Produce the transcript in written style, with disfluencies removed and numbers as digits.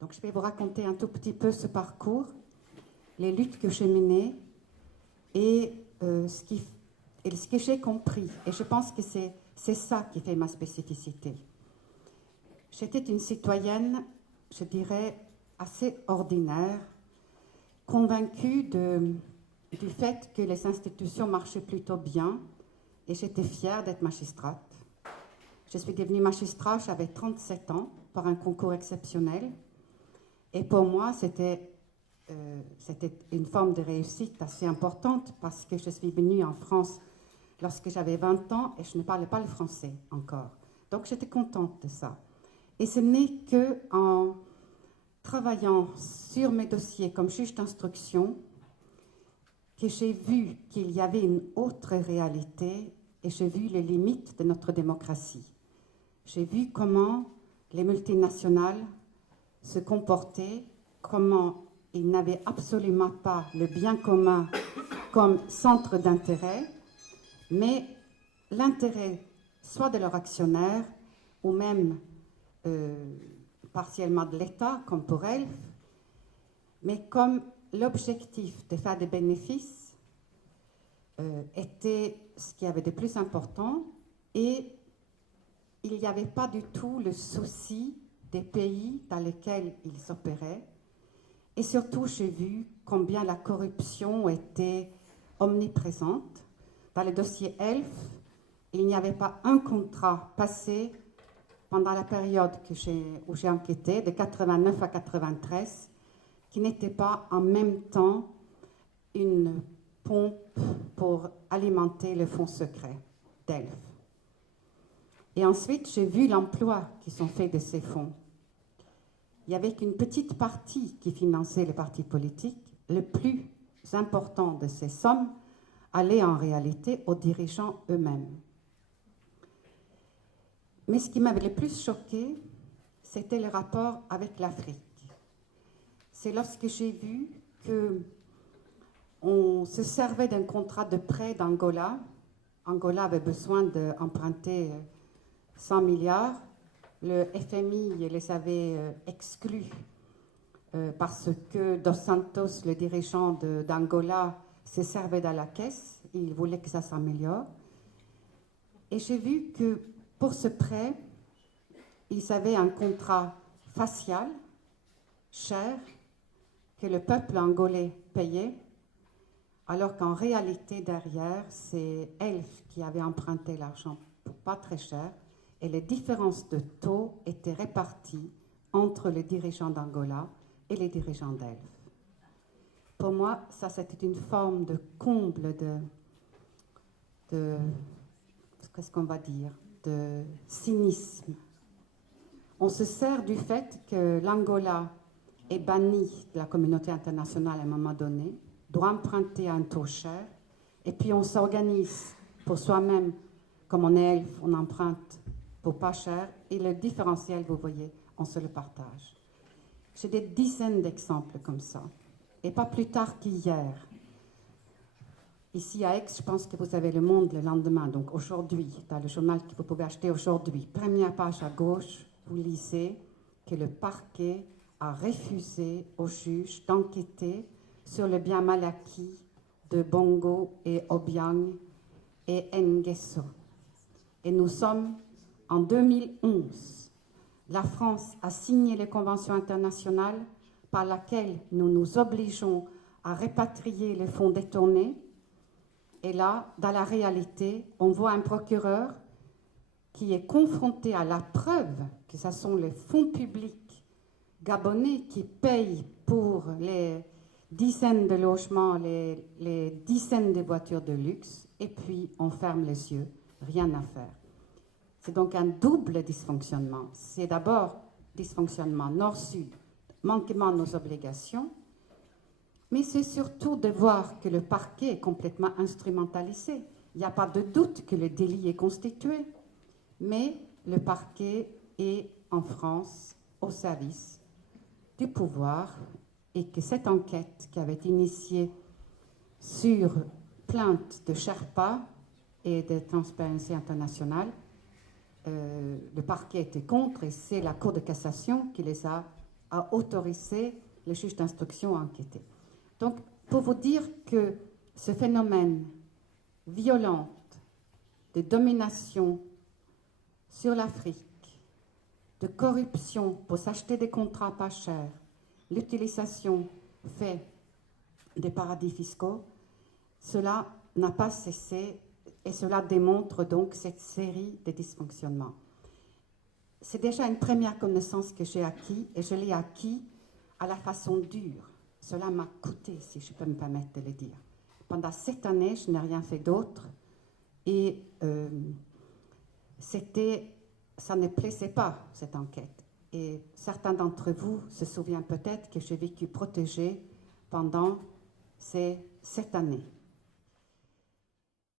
Donc je vais vous raconter un tout petit peu ce parcours, les luttes que j'ai menées et ce que j'ai compris. Et je pense que c'est ça qui fait ma spécificité. J'étais une citoyenne, je dirais, assez ordinaire, convaincue du fait que les institutions marchaient plutôt bien, et j'étais fière d'être magistrate. Je suis devenue magistrat, j'avais 37 ans, par un concours exceptionnel, et pour moi, c'était une forme de réussite assez importante, parce que je suis venue en France lorsque j'avais 20 ans, et je ne parlais pas le français encore. Donc j'étais contente de ça. Et ce n'est qu'en travaillant sur mes dossiers comme juge d'instruction que j'ai vu qu'il y avait une autre réalité et j'ai vu les limites de notre démocratie. J'ai vu comment les multinationales se comportaient, comment ils n'avaient absolument pas le bien commun comme centre d'intérêt, mais l'intérêt soit de leurs actionnaires ou même partiellement de l'État, comme pour Elf, mais comme l'objectif de faire des bénéfices était ce qui avait de plus important, et il n'y avait pas du tout le souci des pays dans lesquels ils s'opéraient. Et surtout, j'ai vu combien la corruption était omniprésente. Dans le dossier Elf, il n'y avait pas un contrat passé pendant la période où j'ai enquêté, de 89 à 93, qui n'était pas en même temps une pompe pour alimenter le fonds secret d'Elf. Et ensuite, j'ai vu l'emploi qui sont faits de ces fonds. Il y avait qu'une petite partie qui finançait les partis politiques. Le plus important de ces sommes allait en réalité aux dirigeants eux-mêmes. Mais ce qui m'avait le plus choqué, c'était le rapport avec l'Afrique. C'est lorsque j'ai vu qu'on se servait d'un contrat de prêt d'Angola. Angola avait besoin d'emprunter 100 milliards. Le FMI les avait exclus parce que Dos Santos, le dirigeant d'Angola, se servait dans la caisse. Il voulait que ça s'améliore. Et j'ai vu que pour ce prêt, ils avaient un contrat facial, cher, que le peuple angolais payait, alors qu'en réalité, derrière, c'est Elf qui avait emprunté l'argent pour pas très cher, et les différences de taux étaient réparties entre les dirigeants d'Angola et les dirigeants d'Elf. Pour moi, ça, c'était une forme de comble qu'est-ce qu'on va dire, de cynisme. On se sert du fait que l'Angola est banni de la communauté internationale à un moment donné, doit emprunter à un taux cher, et puis on s'organise pour soi-même, comme on est Elf, on emprunte pour pas cher, et le différentiel, vous voyez, on se le partage. J'ai des dizaines d'exemples comme ça, et pas plus tard qu'hier. Ici à Aix, je pense que vous avez Le Monde le lendemain, donc aujourd'hui, dans le journal que vous pouvez acheter aujourd'hui. Première page à gauche, vous lisez que le parquet a refusé aux juges d'enquêter sur le bien mal acquis de Bongo et Obiang et Nguesso. Et nous sommes en 2011. La France a signé les conventions internationales par lesquelles nous nous obligeons à répatrier les fonds détournés. Et là, dans la réalité, on voit un procureur qui est confronté à la preuve que ce sont les fonds publics gabonais qui payent pour les dizaines de logements, les dizaines de voitures de luxe, et puis on ferme les yeux, rien à faire. C'est donc un double dysfonctionnement. C'est d'abord dysfonctionnement nord-sud, manquement de nos obligations, mais c'est surtout de voir que le parquet est complètement instrumentalisé. Il n'y a pas de doute que le délit est constitué, mais le parquet est en France au service du pouvoir, et que cette enquête qui avait été initiée sur plainte de Sherpa et de Transparency International, le parquet était contre, et c'est la Cour de cassation qui les a a autorisé le juge d'instruction à enquêter. Donc, pour vous dire que ce phénomène violent de domination sur l'Afrique, de corruption pour s'acheter des contrats pas chers, l'utilisation faite des paradis fiscaux, cela n'a pas cessé et cela démontre donc cette série de dysfonctionnements. C'est déjà une première connaissance que j'ai acquis et je l'ai acquis à la façon dure. Cela m'a coûté, si je peux me permettre de le dire. Pendant 7 années, je n'ai rien fait d'autre et ça ne plaisait pas, cette enquête. Et certains d'entre vous se souviennent peut-être que j'ai vécu protégée pendant ces 7 années.